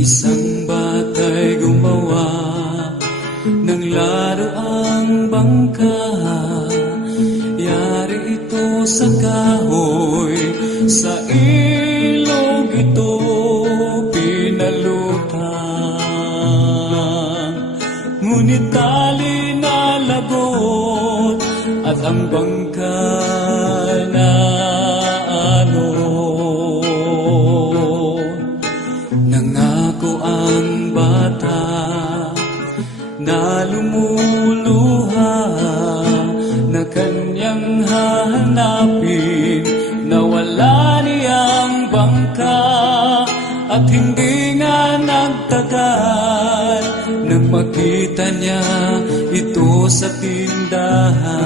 Isang batay gumawa ng laruang bangka. Yari ito sa kahoy, sa ilog ito pinalutang. Ngunit tali na lagot at ang bangka na nangako ang bata na lumuluha na kanyang hahanapin, na wala niyang bangka. At hindi nga nagtagal nang makita niya ito sa tindahan.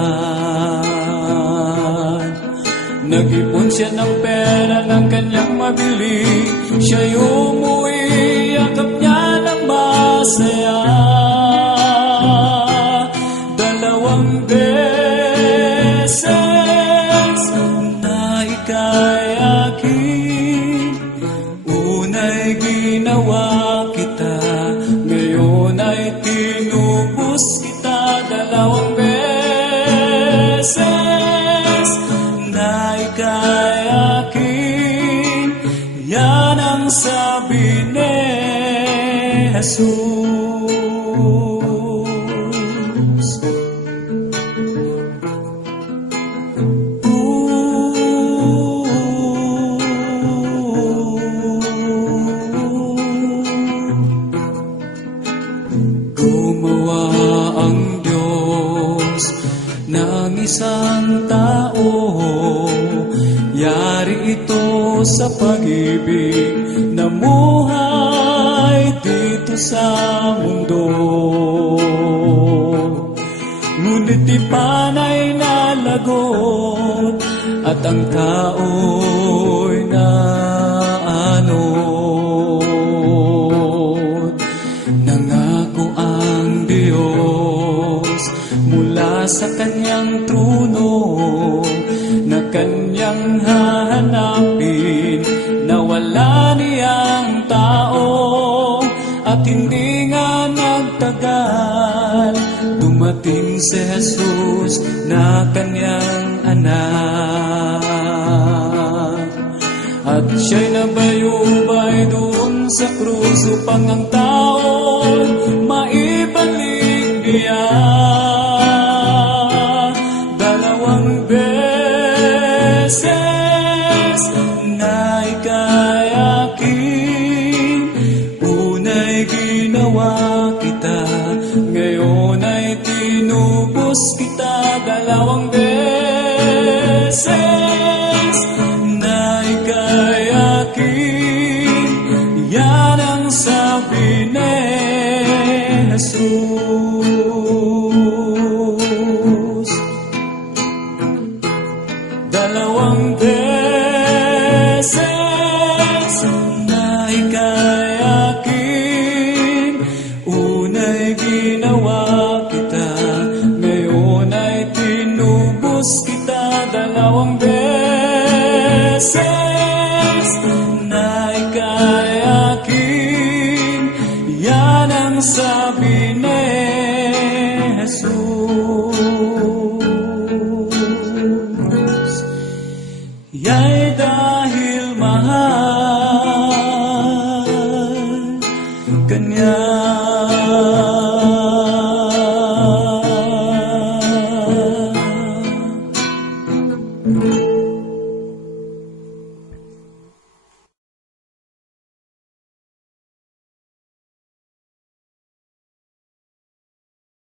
Nag-ipon siya ng pera ng kanyang mabili, siya'y umuwi, yakap niya ng masaya. Dalawang beses na ika'y akin, una'y ginawa kita, ngayon ay tinubos kita. Dalawang beses na ika'y akin, yan ang sabi ni Jesus. Gumawa ang Diyos ng isang tao, yari ito sa pag-ibig, namuhay dito sa mundo. Ngunit di panay na lagot at ang tao'y naanod. Nangako ang Diyos mula sa kanyang trono na kanyang hahanapin, na wala niyang tao. At hindi nga nagtagal, dumating si Jesus na kanyang anak. At siya'y nabayubay doon sa krus upang ang tao'y maibalik niya. Dalawang beses na ika'y akin, una'y ginawa kita, ngayon ay tinubos kita. Dalawang beses na ika'y akin, yan ang sabi ni Jesus. Dalawang beses na ika'y akin, una'y ginawa kita, ngayon ay tinubos kita. Dalawang beses na ika'y akin, yan ang sabi ni Jesus. Ya'y dahil mahal kanya